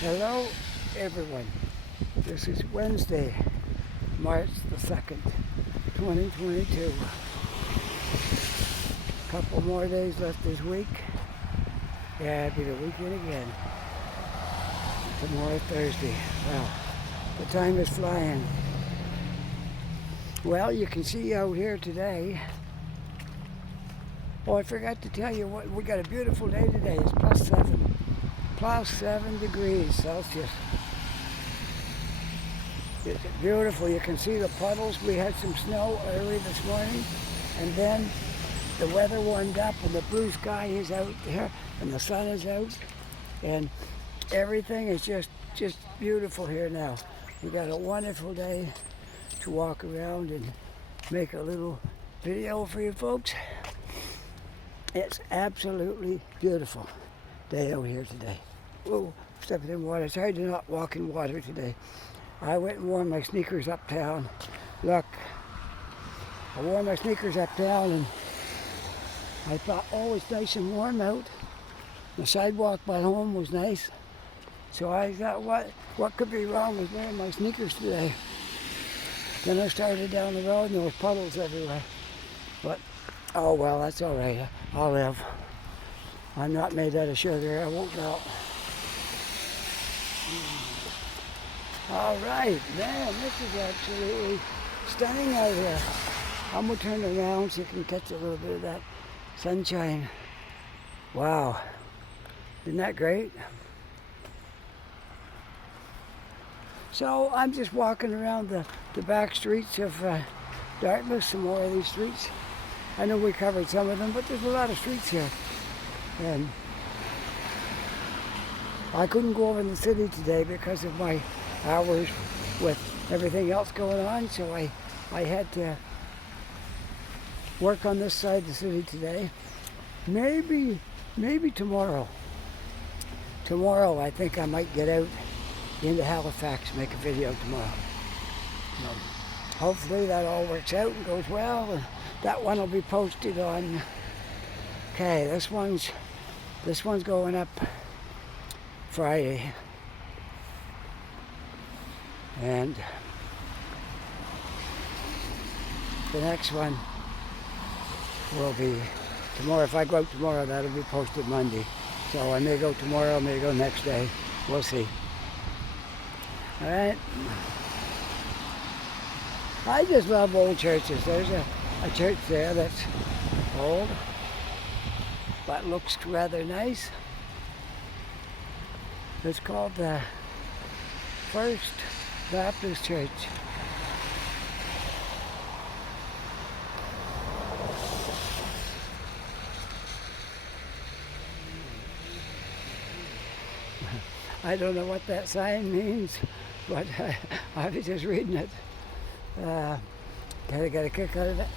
Hello everyone. This is Wednesday, March the 2nd, 2022. Couple more days left this week. Yeah, it'll be the weekend again. Tomorrow Thursday. Wow, the time is flying. Well, you can see out here today. Oh, I forgot to tell you what, we got a beautiful day today. It's plus 7 degrees Celsius. It's beautiful. You can see the puddles. We had some snow early this morning, and then the weather warmed up and the blue sky is out there and the sun is out, and everything is just beautiful here now. We got a wonderful day to walk around and make a little video for you folks. It's absolutely beautiful day out here today. Whoa, stepping in water. It's hard to not walk in water today. I went and wore my sneakers uptown. Look, I wore my sneakers uptown and I thought, oh, it's nice and warm out. The sidewalk by home was nice. So I thought, what could be wrong with wearing my sneakers today? Then I started down the road and there was puddles everywhere. But, oh well, that's all right. I'll live. I'm not made out of sugar. I won't melt. All right, man, this is absolutely stunning out here. I'm going to turn around so you can catch a little bit of that sunshine. Wow, isn't that great? So I'm just walking around the back streets of Dartmouth, some more of these streets. I know we covered some of them, but there's a lot of streets here. And I couldn't go over in the city today because of my hours with everything else going on, so I had to work on this side of the city today. Maybe tomorrow. Tomorrow I think I might get out into Halifax, make a video tomorrow. So hopefully that all works out and goes well. And that one will be posted on. Okay, this one's going up Friday. And the next one will be tomorrow. If I go out tomorrow, that'll be posted Monday. So I may go tomorrow, I may go next day. We'll see. All right. I just love old churches. There's a church there that's old, but looks rather nice. It's called the First Baptist Church. I don't know what that sign means, but I was just reading it. Gotta get a kick out of it.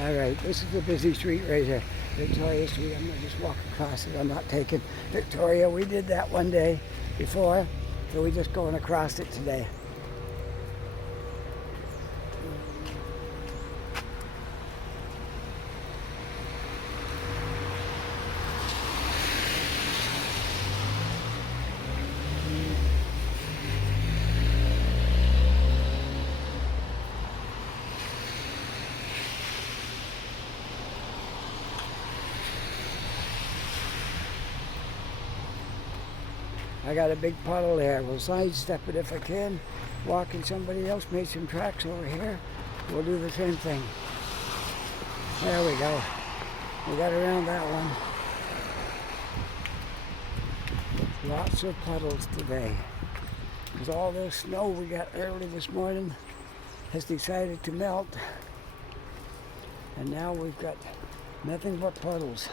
All right, this is a busy street right here, Victoria Street. I'm going to just walk across it. I'm not taking Victoria. We did that one day before, so we're just going across it today. I got a big puddle there. We'll sidestep it if I can. Walking, somebody else made some tracks over here. We'll do the same thing. There we go. We got around that one. Lots of puddles today. Because all this snow we got early this morning has decided to melt. And now we've got nothing but puddles.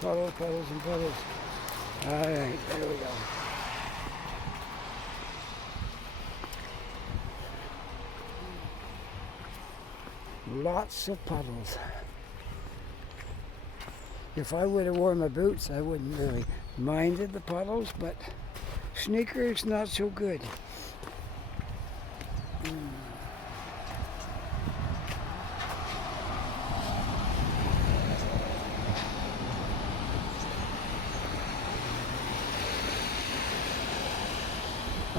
Puddles, puddles, and puddles. All right, there we go. Lots of puddles. If I would have worn my boots, I wouldn't really minded the puddles, but sneakers, not so good.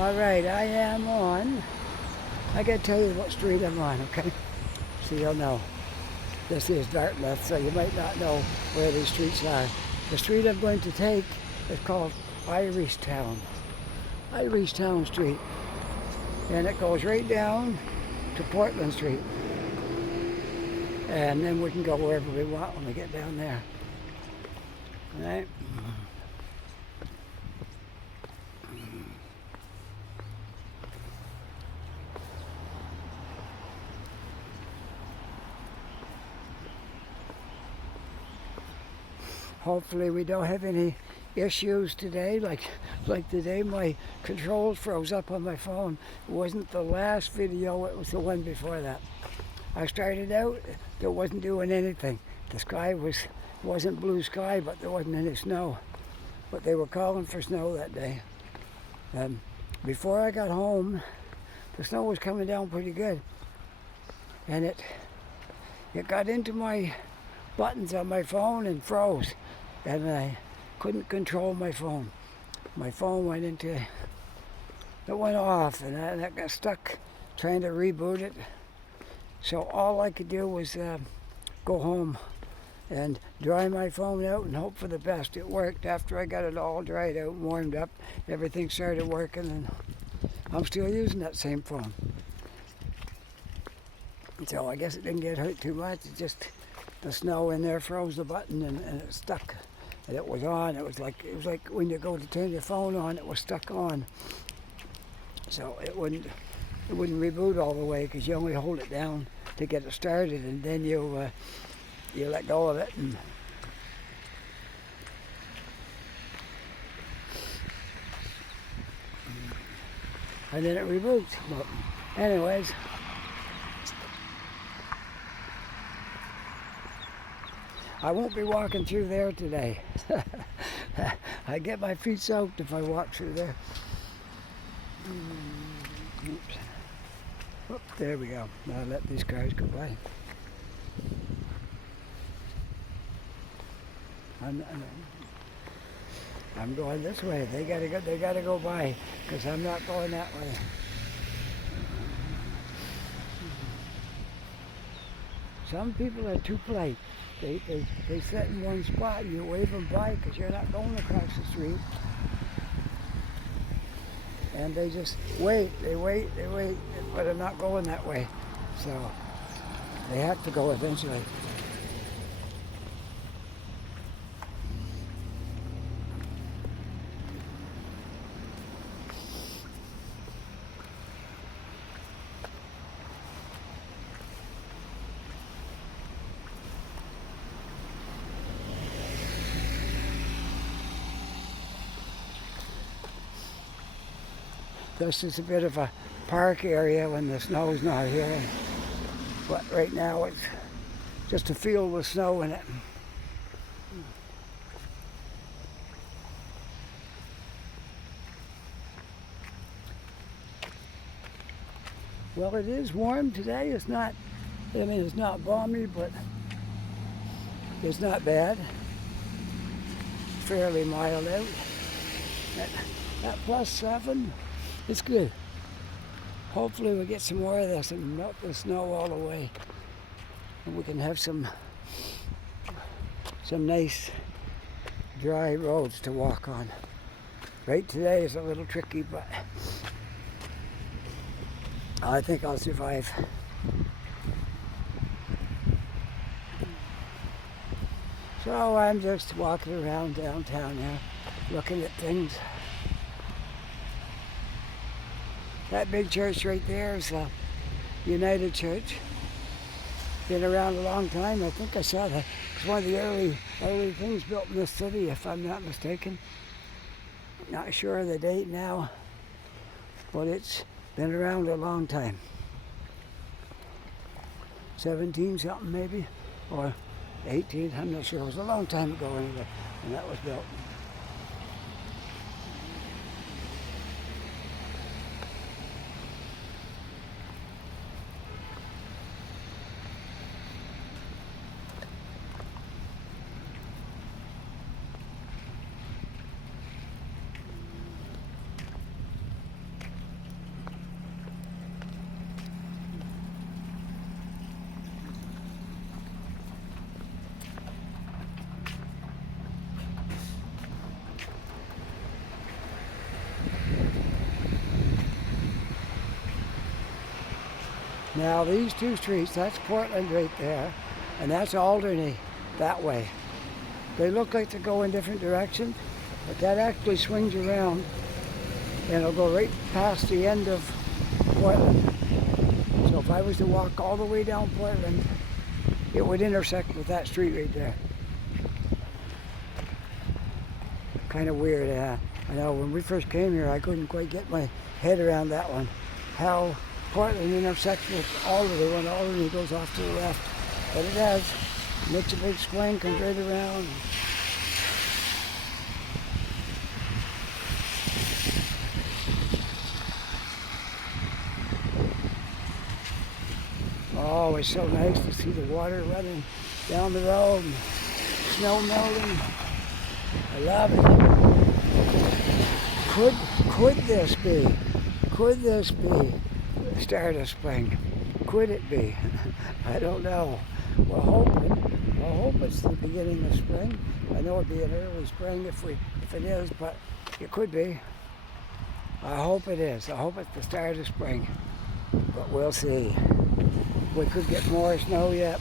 All right, I am on. I gotta tell you what street I'm on, okay? So you'll know. This is Dartmouth, so you might not know where these streets are. The street I'm going to take is called Irish Town Street. And it goes right down to Portland Street. And then we can go wherever we want when we get down there. All right? Hopefully we don't have any issues today. Like today my controls froze up on my phone. It wasn't the last video, it was the one before that. I started out, it wasn't doing anything. The sky wasn't blue sky, but there wasn't any snow. But they were calling for snow that day. And before I got home, the snow was coming down pretty good. And it got into my buttons on my phone and froze. And I couldn't control my phone. My phone it went off, and I got stuck trying to reboot it. So all I could do was go home and dry my phone out and hope for the best. It worked. After I got it all dried out and warmed up, everything started working, and I'm still using that same phone. So I guess it didn't get hurt too much. It just, the snow in there froze the button and it stuck. And it was on. It was like when you go to turn your phone on, it was stuck on. So it wouldn't reboot all the way, because you only hold it down to get it started, and then you let go of it. And then it reboots. But anyways, I won't be walking through there today. I get my feet soaked if I walk through there. Oops. Oh, there we go. Now let these cars go by. I'm going this way. They gotta go by, because I'm not going that way. Some people are too polite. They sit in one spot, you wave them by because you're not going across the street. And they just wait, but they're not going that way. So they have to go eventually. This is a bit of a park area when the snow's not here. But right now it's just a field with snow in it. Well, it is warm today. It's not balmy, but it's not bad. Fairly mild out. That +7. It's good. Hopefully we'll get some more of this and melt the snow all away. And we can have some nice dry roads to walk on. Right today is a little tricky, but I think I'll survive. So I'm just walking around downtown here, looking at things. That big church right there is United Church. Been around a long time. I think I saw that. It's one of the early things built in this city, if I'm not mistaken. Not sure of the date now, but it's been around a long time. 17 something maybe, or 18, I'm not sure. It was a long time ago anyway, when that was built. Now these two streets, that's Portland right there, and that's Alderney that way. They look like they go in different directions, but that actually swings around and it'll go right past the end of Portland. So if I was to walk all the way down Portland, it would intersect with that street right there. Kind of weird, I know when we first came here, I couldn't quite get my head around that one. How Portland intersects with Alderney when Alderney goes off to the left. But it does. Makes a big swing, comes right around. Oh, it's so nice to see the water running down the road and snow melting. I love it. Could this be the start of spring? Could it be? I don't know. We're hoping. I hope it's the beginning of spring. I know it'd be an early spring if it is, but it could be. I hope it is. I hope it's the start of spring. But we'll see. We could get more snow yet.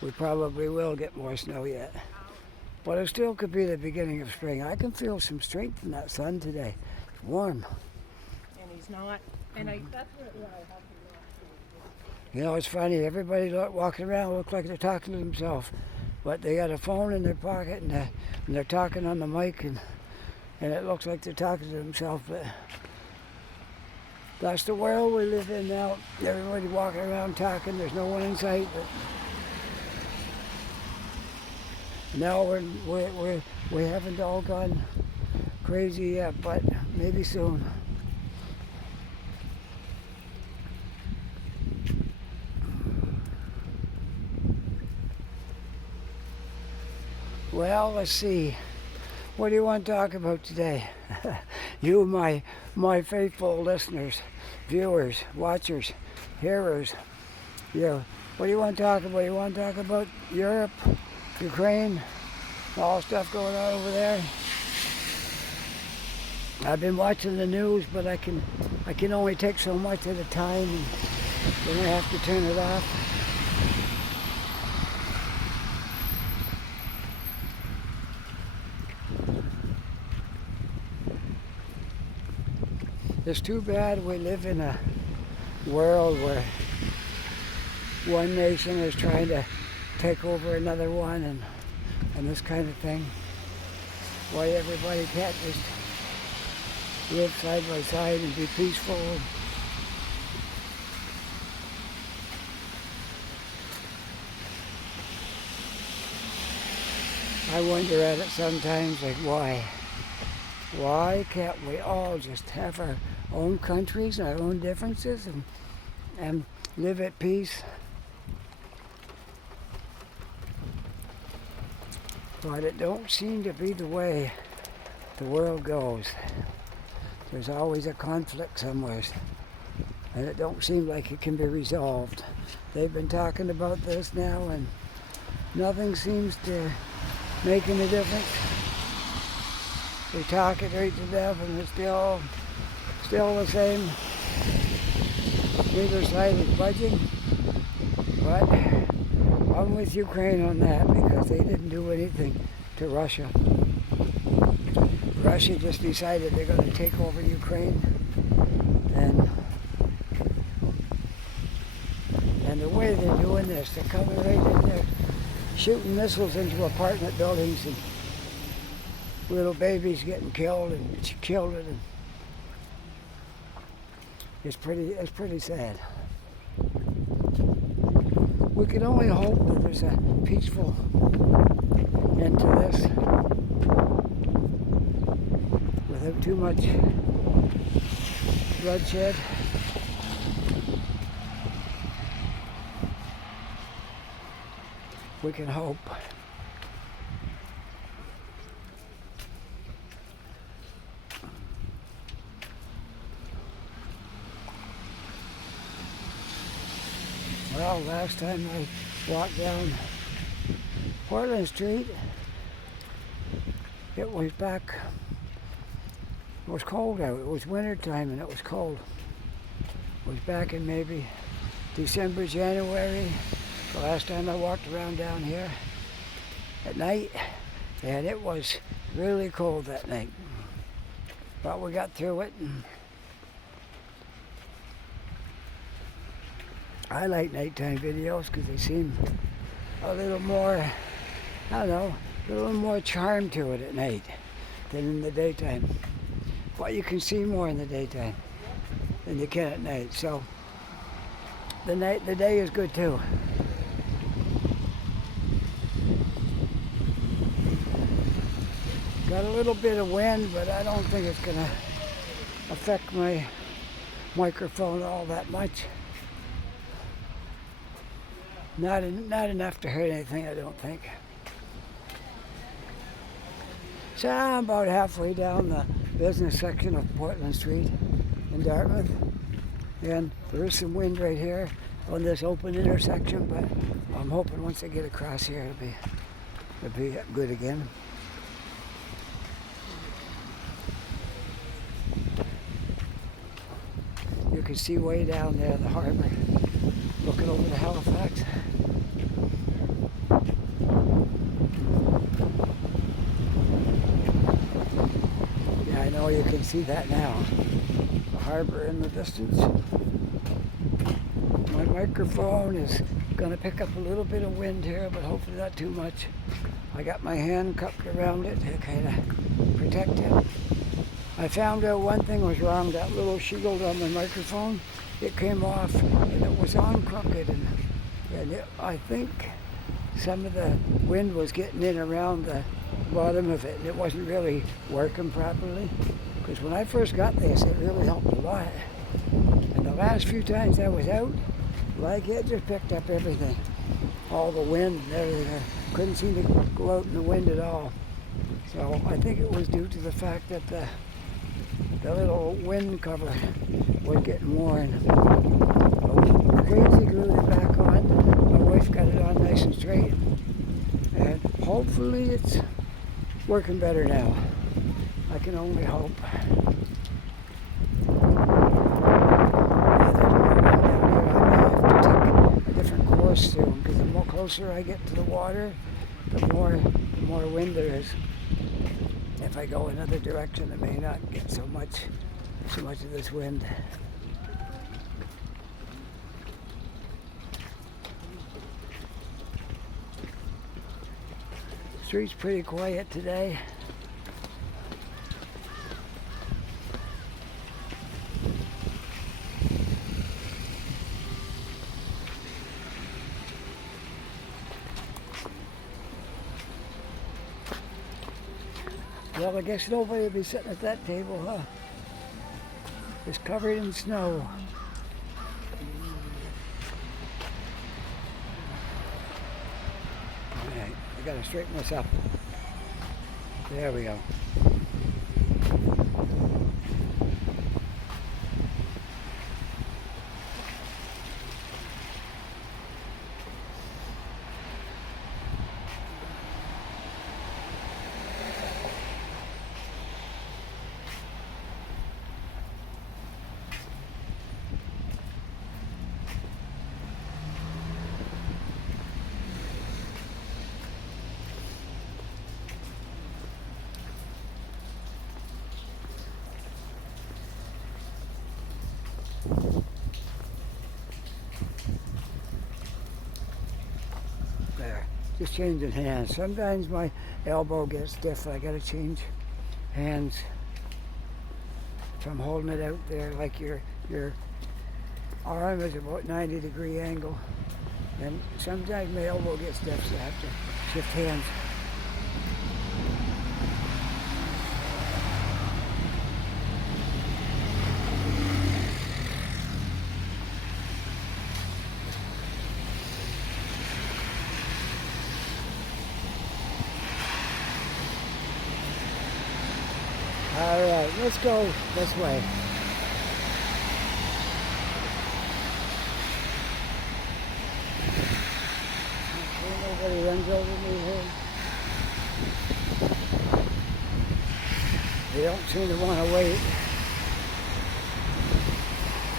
We probably will get more snow yet. But it still could be the beginning of spring. I can feel some strength in that sun today. It's warm. And he's not. And that's what I have to You know, it's funny. Everybody walking around look like they're talking to themselves. But they got a phone in their pocket and they're talking on the mic and it looks like they're talking to themselves. But that's the world we live in now. Everybody walking around talking. There's no one in sight. But now we haven't all gone crazy yet, but maybe soon. Well, let's see. What do you want to talk about today? You, my faithful listeners, viewers, watchers, hearers. Yeah. What do you want to talk about? You want to talk about Europe, Ukraine, all stuff going on over there? I've been watching the news, but I can only take so much at a time, and then I have to turn it off. It's too bad we live in a world where one nation is trying to take over another one and this kind of thing. Why everybody can't just live side by side and be peaceful. I wonder at it sometimes, like why? Why can't we all just have our own countries, our own differences, and live at peace? But it don't seem to be the way the world goes. There's always a conflict somewhere, and it don't seem like it can be resolved. They've been talking about this now, and nothing seems to make any difference. They talk it right to death, and it's still the same. Neither side is budging, but I'm with Ukraine on that because they didn't do anything to Russia. Russia just decided they're going to take over Ukraine, and the way they're doing this, they're coming right in there, shooting missiles into apartment buildings, and little babies getting killed and children. And it's pretty sad. We can only hope that there's a peaceful end to this without too much bloodshed. We can hope. Well, last time I walked down Portland Street, it was back It was cold out. It was winter time and it was cold. It was back in maybe December, January, the last time I walked around down here at night, and it was really cold that night. But we got through it. And I like nighttime videos because they seem a little more, I don't know, a little more charm to it at night than in the daytime. But you can see more in the daytime than you can at night. So the day is good too. Got a little bit of wind, but I don't think it's gonna affect my microphone all that much. Not enough to hurt anything, I don't think. So I'm about halfway down the business section of Portland Street in Dartmouth, and there is some wind right here on this open intersection, but I'm hoping once I get across here it'll be good again. You can see way down there the harbor, looking over to Halifax. Yeah, I know you can see that now. The harbor in the distance. My microphone is going to pick up a little bit of wind here, but hopefully not too much. I got my hand cupped around it to kind of protect it. I found out one thing was wrong. That little shield on the microphone, it came off and it was on crooked, and I think some of the wind was getting in around the bottom of it and it wasn't really working properly. Because when I first got this, it really helped a lot. And the last few times I was out, like it just picked up everything. All the wind and everything. I couldn't seem to go out in the wind at all. So I think it was due to the fact that the little wind cover was getting worn. Crazy glued it back on. My wife got it on nice and straight. And hopefully it's working better now. I can only hope. Different course soon, because the more closer I get to the water, the more wind there is. If I go another direction, I may not get so much of this wind. The street's pretty quiet today. Well, I guess nobody will be sitting at that table, huh? It's covered in snow. All right, I gotta straighten this up. There we go. There, just changing hands. Sometimes my elbow gets stiff. I gotta change hands. So I'm holding it out there like your arm is about 90-degree angle. And sometimes my elbow gets stiff, so I have to shift hands. All right, let's go this way. Nobody runs over me here. They don't seem to want to wait.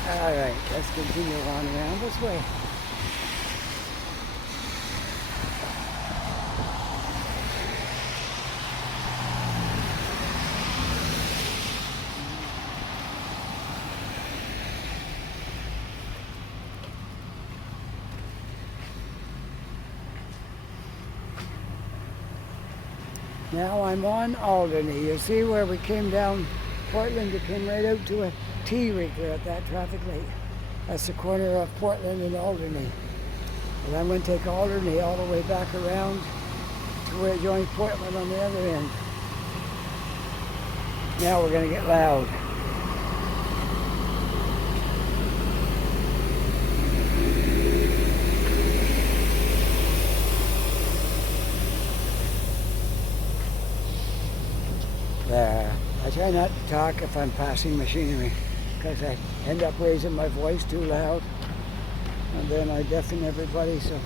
Alright, let's continue on around this way. Now I'm on Alderney. You see where we came down Portland, you came right out to a T right there at that traffic light. That's the corner of Portland and Alderney. And I'm going to take Alderney all the way back around to where it joins Portland on the other end. Now we're going to get loud. There. I try not to talk if I'm passing machinery because I end up raising my voice too loud and then I deafen everybody, so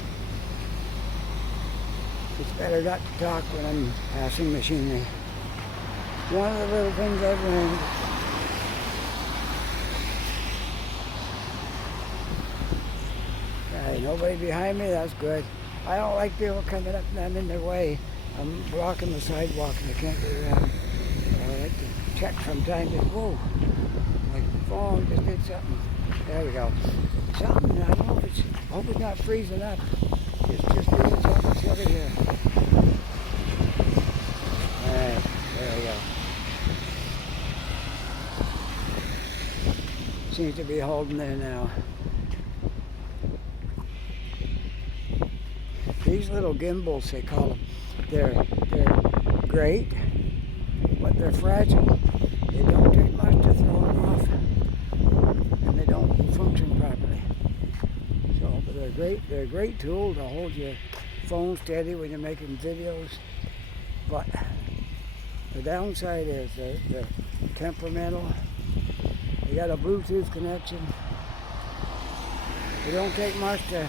it's better not to talk when I'm passing machinery. One of the little things I've learned. Nobody behind me, that's good. I don't like people coming up and I'm in their way. I'm blocking the sidewalk and I can't get around. I like to check from time to whoa, my phone just did something. There we go. Something, I don't know if it's, hope it's not freezing up. It's just doing something silly here. Alright, there we go. Seems to be holding there now. These little gimbals, they call them, they're great, but they're fragile. They don't take much to throw them off, and they don't function properly. So, but they're a great tool to hold your phone steady when you're making videos. But the downside is they're temperamental. They got a Bluetooth connection. They don't take much to.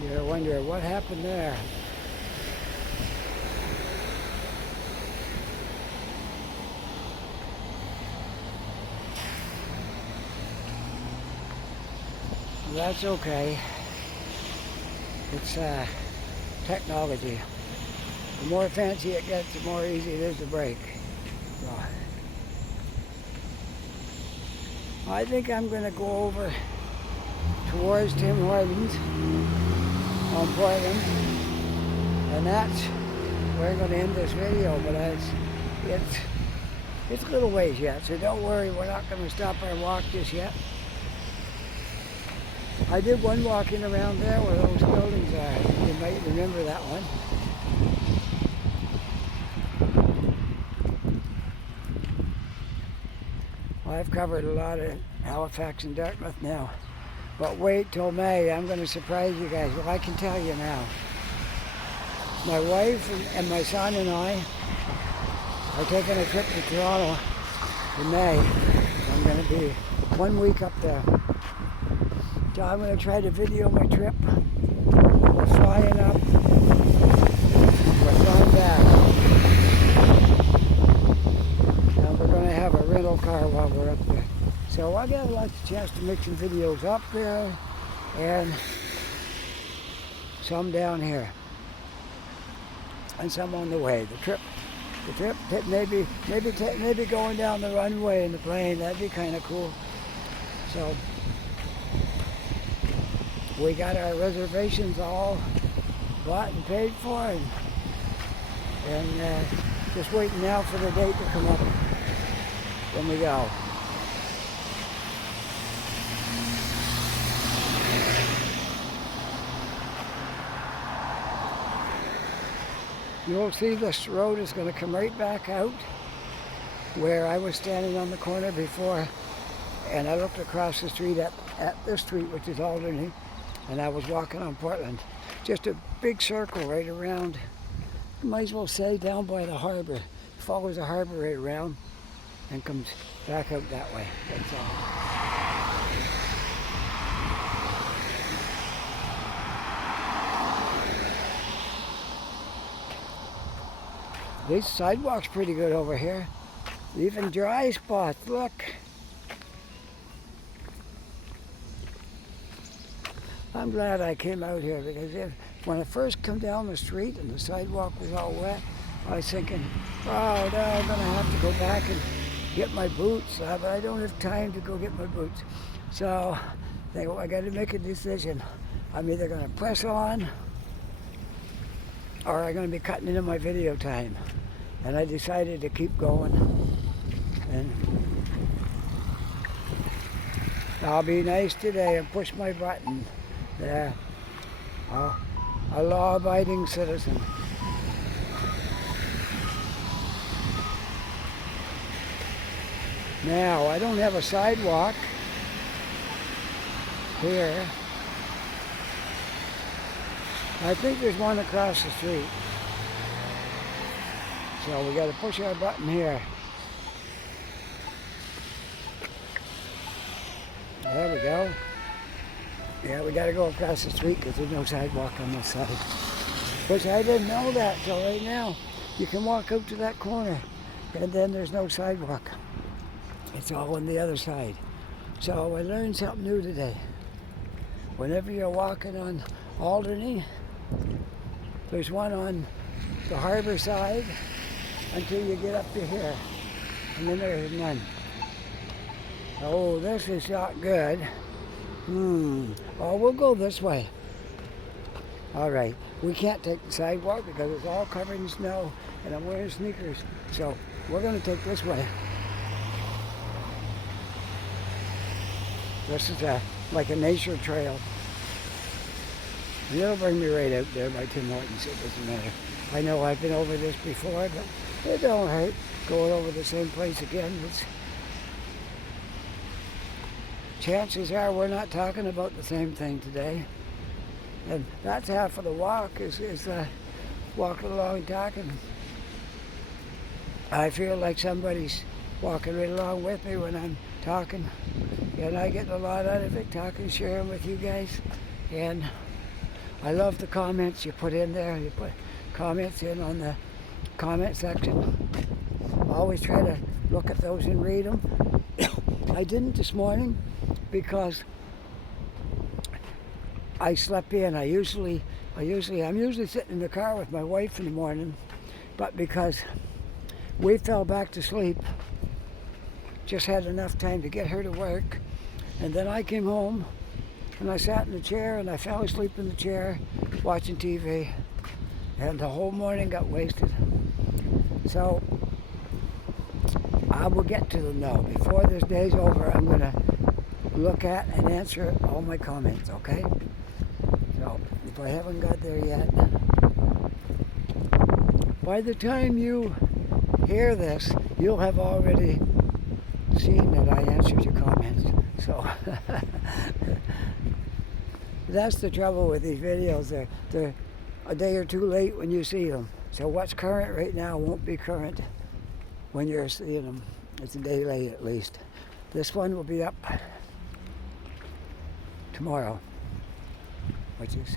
You wonder what happened there. That's okay. It's technology. The more fancy it gets, the more easy it is to break. So, I think I'm going to go over towards Tim Hortons on Portland, and that's where I'm going to end this video. But it's a little ways yet, so don't worry, we're not going to stop our walk just yet. I did one walking around there where those buildings are. You might remember that one. I've covered a lot of Halifax and Dartmouth now. But wait till May, I'm going to surprise you guys. Well, I can tell you now. My wife and my son and I are taking a trip to Toronto in May. I'm going to be 1 week up there. So I'm going to try to video my trip. We're flying up. We're flying back. And we're going to have a rental car while we're up there. So I got lots of chance to make some videos up there and some down here and some on the way. The trip maybe going down the runway in the plane. That'd be kind of cool. So we got our reservations all bought and paid for, and just waiting now for the date to come up when we go. You'll see this road is going to come right back out where I was standing on the corner before, and I looked across the street at this street, which is Alderney, and I was walking on Portland. Just a big circle right around, you might as well say down by the harbor. Follows the harbor right around and comes back out that way. That's all. This sidewalk's pretty good over here. Even dry spots, look. I'm glad I came out here because when I first come down the street and the sidewalk was all wet, I was thinking, oh, now I'm going to have to go back and get my boots. But I don't have time to go get my boots. So I got to make a decision. I'm either going to press on or I'm going to be cutting into my video time. And I decided to keep going. And I'll be nice today and push my button. There. A law-abiding citizen. Now, I don't have a sidewalk here. I think there's one across the street. So we got to push our button here. There we go. Yeah, we got to go across the street because there's no sidewalk on this side. Which I didn't know that till right now. You can walk out to that corner and then there's no sidewalk. It's all on the other side. So I learned something new today. Whenever you're walking on Alderney, there's one on the harbor side until you get up to here. And then there's none. Oh, this is not good. Oh, we'll go this way. All right. We can't take the sidewalk because it's all covered in snow and I'm wearing sneakers. So we're going to take this way. This is like a nature trail. And it'll bring me right out there by Tim Hortons. It doesn't matter. I know I've been over this before, but it don't hurt going over the same place again. Chances are we're not talking about the same thing today. And that's half of the walk is walking along talking. I feel like somebody's walking right along with me when I'm talking. And I get a lot out of it, talking, sharing with you guys. And I love the comments you put in there. You put comments in on the comment section. I always try to look at those and read them. I didn't this morning because I slept in. I'm usually sitting in the car with my wife in the morning, but because we fell back to sleep, just had enough time to get her to work, and then I came home and I sat in the chair and I fell asleep in the chair watching TV, and the whole morning got wasted. So I will get to them now. Before this day's over, I'm going to look at and answer all my comments, okay? So, if I haven't got there yet, by the time you hear this, you'll have already seen that I answered your comments. So, that's the trouble with these videos. They're a day or two late when you see them. So what's current right now won't be current when you're seeing them. It's a day late at least. This one will be up tomorrow, which is,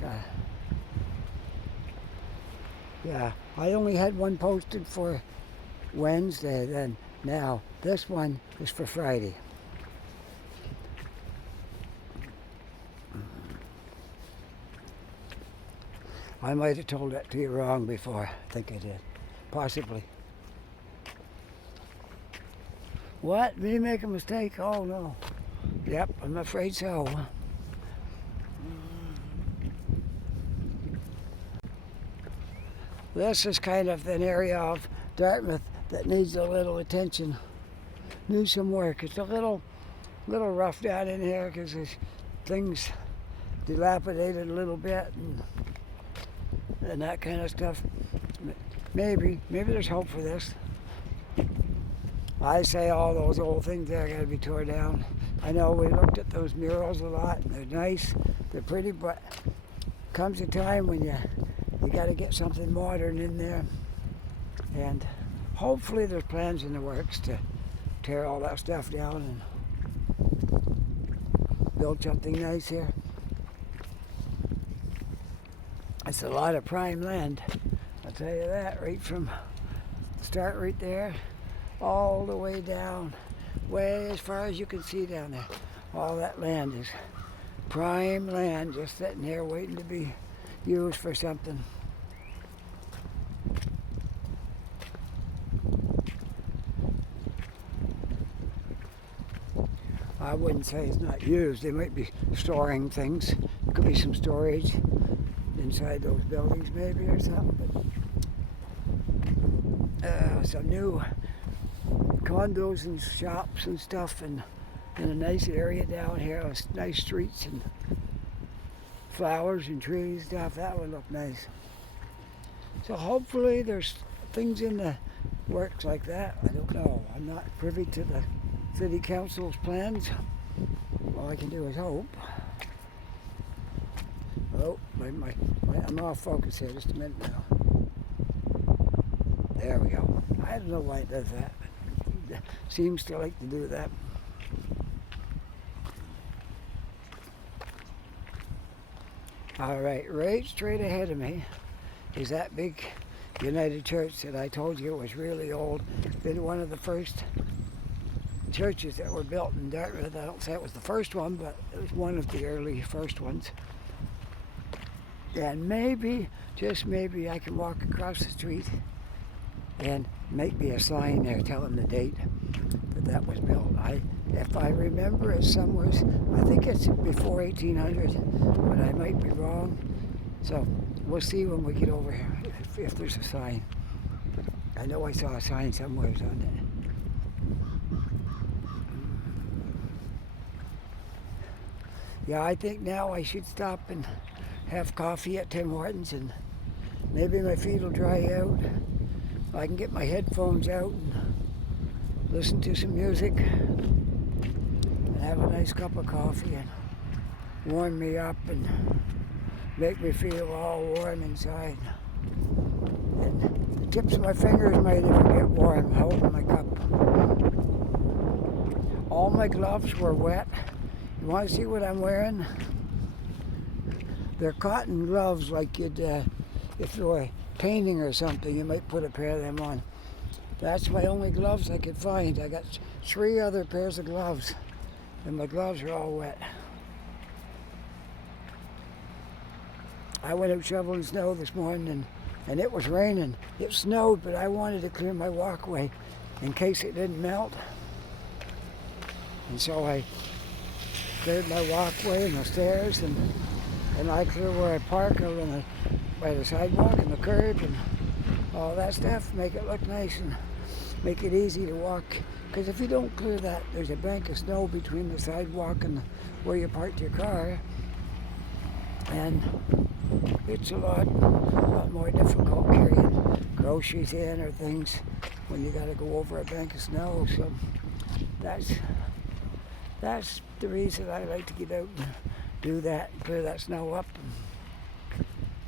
yeah, I only had one posted for Wednesday then. Now, this one is for Friday. I might have told that to you wrong before. I think I did. Possibly. What? Me make a mistake? Oh no. Yep, I'm afraid so. This is kind of an area of Dartmouth that needs a little attention. Needs some work. It's a little rough down in here because things dilapidated a little bit and that kind of stuff. Maybe there's hope for this. I say all those old things there got to be torn down. I know we looked at those murals a lot, and they're nice, they're pretty, but comes a time when you got to get something modern in there. And hopefully there's plans in the works to tear all that stuff down and build something nice here. It's a lot of prime land, I'll tell you that, right from start right there, all the way down, way as far as you can see down there. All that land is prime land, just sitting here waiting to be used for something. I wouldn't say it's not used. They might be storing things. There could be some storage inside those buildings maybe or something. But some new condos and shops and stuff, and in a nice area down here with nice streets and flowers and trees and stuff. That would look nice. So hopefully there's things in the works like that. I don't know. I'm not privy to the city council's plans. All I can do is hope. Oh, I'm off focus here just a minute now. There we go. I don't know why it does that. It seems to like to do that. All right straight ahead of me is that big United Church that I told you was really old. Been one of the first churches that were built in Dartmouth. I don't say it was the first one, but it was one of the early first ones. And maybe, just maybe, I can walk across the street and make me a sign there telling the date that was built. If I remember it somewhere, I think it's before 1800, but I might be wrong. So we'll see when we get over here if there's a sign. I know I saw a sign somewhere on it. Yeah, I think now I should stop and have coffee at Tim Hortons, and maybe my feet will dry out. I can get my headphones out and listen to some music and have a nice cup of coffee and warm me up and make me feel all warm inside. And the tips of my fingers might even get warm holding my cup. All my gloves were wet. You want to see what I'm wearing? They're cotton gloves, like you'd, if you were painting or something, you might put a pair of them on. That's my only gloves I could find. I got 3 other pairs of gloves, and my gloves are all wet. I went out shoveling snow this morning, and it was raining. It snowed, but I wanted to clear my walkway in case it didn't melt. And so I cleared my walkway and the stairs, and I clear where I park over by the sidewalk and the curb and all that stuff, make it look nice and make it easy to walk. Because if you don't clear that, there's a bank of snow between the sidewalk and where you parked your car, and it's a lot more difficult carrying groceries in or things when you got to go over a bank of snow. So that's the reason I like to get out and do that, clear that snow up.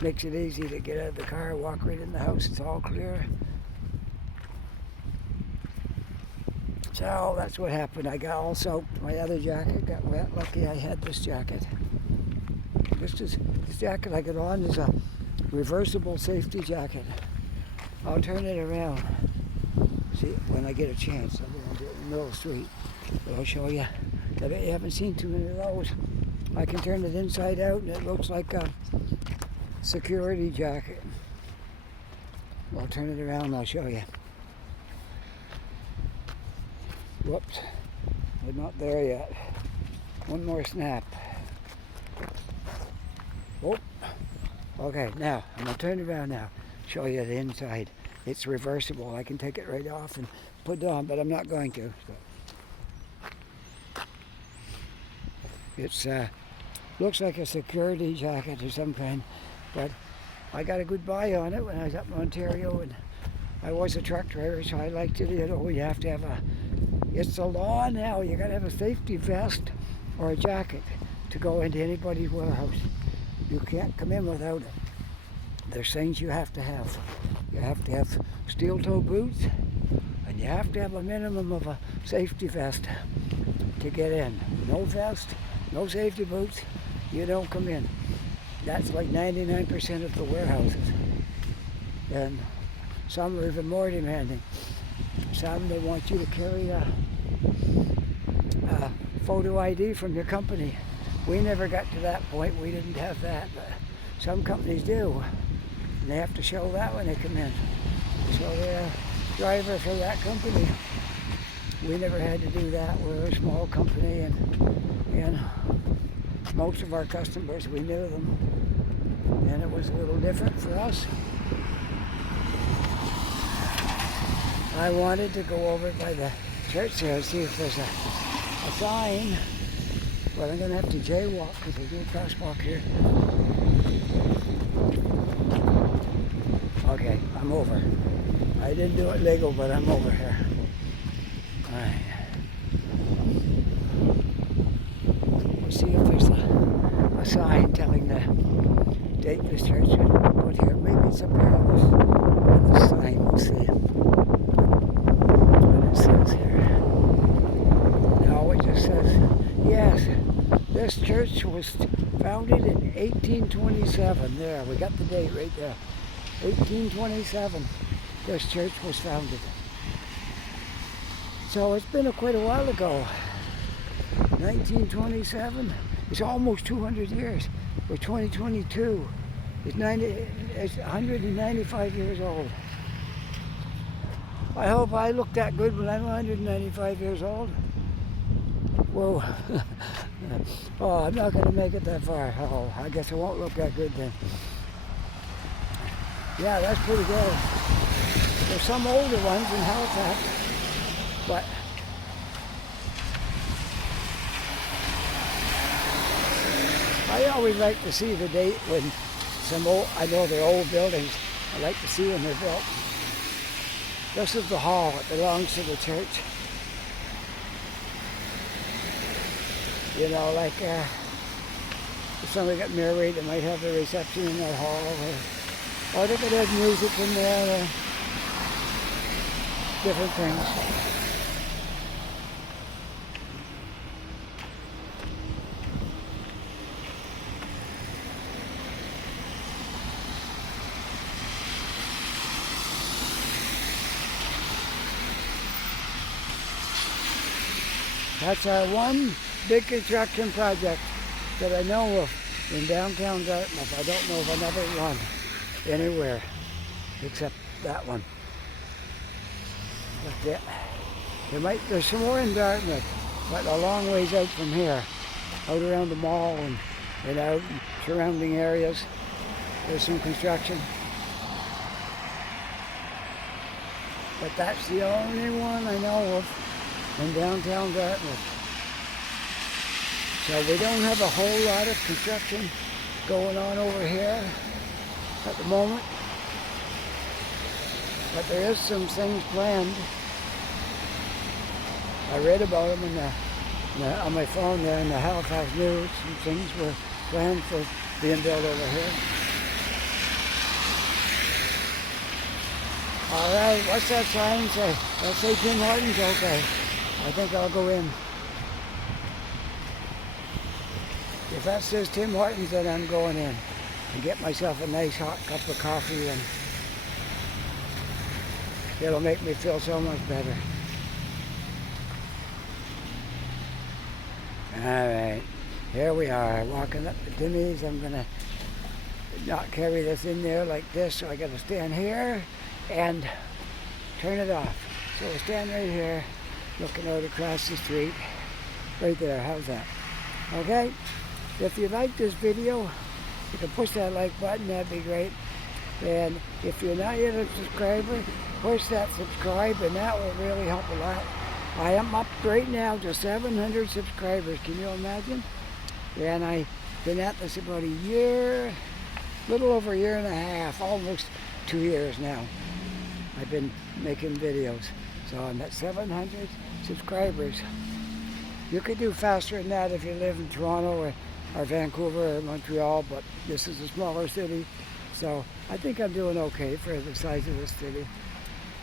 Makes it easy to get out of the car, walk right in the house, it's all clear. So that's what happened. I got all soaked. My other jacket got wet. Lucky I had this jacket. This jacket I got on is a reversible safety jacket. I'll turn it around. See, when I get a chance, I'll do it in the middle of the street. But I'll show you. I bet you haven't seen too many of those. I can turn it inside out and it looks like a security jacket. I'll turn it around and I'll show you. Whoops, I'm not there yet. One more snap. Oh, okay, now I'm gonna turn it around now. Show you the inside. It's reversible. I can take it right off and put it on, but I'm not going to. So. It's looks like a security jacket or some kind, but I got a good buy on it when I was up in Ontario, and I was a truck driver, so I liked it. You know, you have to have it's the law now. You got to have a safety vest or a jacket to go into anybody's warehouse. You can't come in without it. There's things you have to have. You have to have steel-toe boots, and you have to have a minimum of a safety vest to get in. No vest, no safety boots, you don't come in. That's like 99% of the warehouses. And Some are even more demanding. Some, they want you to carry a photo ID from your company. We never got to that point. We didn't have that. But some companies do. And they have to show that when they come in. So they're a driver for that company. We never had to do that. We're a small company, and most of our customers, we knew them. And it was a little different for us. I wanted to go over by the church there and see if there's a sign, but I'm going to have to jaywalk because there's no crosswalk here. Okay, I'm over. I didn't do it legal, but I'm over here. Alright. We'll see if there's a sign telling the date this church should put here. Maybe it's up here on the sign. We'll see what it says here. No, it just says, yes, this church was founded in 1827. There, we got the date right there. 1827, this church was founded. So it's been quite a while ago. 1927, it's almost 200 years. We're 2022. It's 195 years old. I hope I look that good when I'm 195 years old. Whoa. Oh, I'm not going to make it that far. Oh, I guess I won't look that good then. Yeah, that's pretty good. There's some older ones in Halifax, but I always like to see the date when some old, I know they're old buildings, I like to see when they're built. This is the hall, it belongs to the church. You know, like if somebody got married, they might have the reception in their hall, or they could have music in there, or different things. That's our one big construction project that I know of in downtown Dartmouth. I don't know of another one anywhere except that one. That's it. There's some more in Dartmouth, but a long ways out from here, out around the mall and out in surrounding areas. There's some construction. But that's the only one I know of in downtown Dartmouth. So we don't have a whole lot of construction going on over here at the moment. But there is some things planned. I read about them on my phone there in the Halifax News. Some things were planned for being built over here. All right, what's that sign say? Let's say Tim Hortons, okay. I think I'll go in. If that says Tim Hortons, then I'm going in and get myself a nice hot cup of coffee, and it'll make me feel so much better. All right, here we are, walking up to Timmy's. I'm gonna not carry this in there like this, so I gotta stand here and turn it off. So we'll stand right here, looking out across the street, right there. How's that? Okay? If you like this video, you can push that like button, that'd be great. And if you're not yet a subscriber, push that subscribe, and that will really help a lot. I am up right now to 700 subscribers. Can you imagine? And I've been at this about a year, little over a year and a half, almost 2 years now. I've been making videos. So I'm at 700 subscribers. You could do faster than that if you live in Toronto or Vancouver or Montreal, but this is a smaller city. So I think I'm doing okay for the size of this city.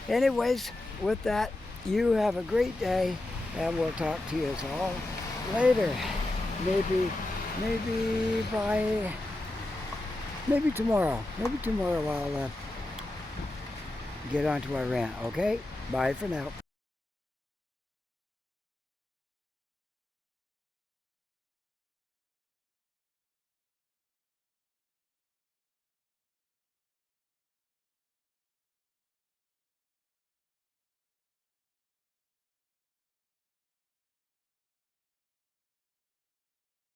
Anyways, with that, you have a great day, and we'll talk to you all later. Maybe tomorrow. Maybe tomorrow I'll get onto our rant, okay? Bye for now.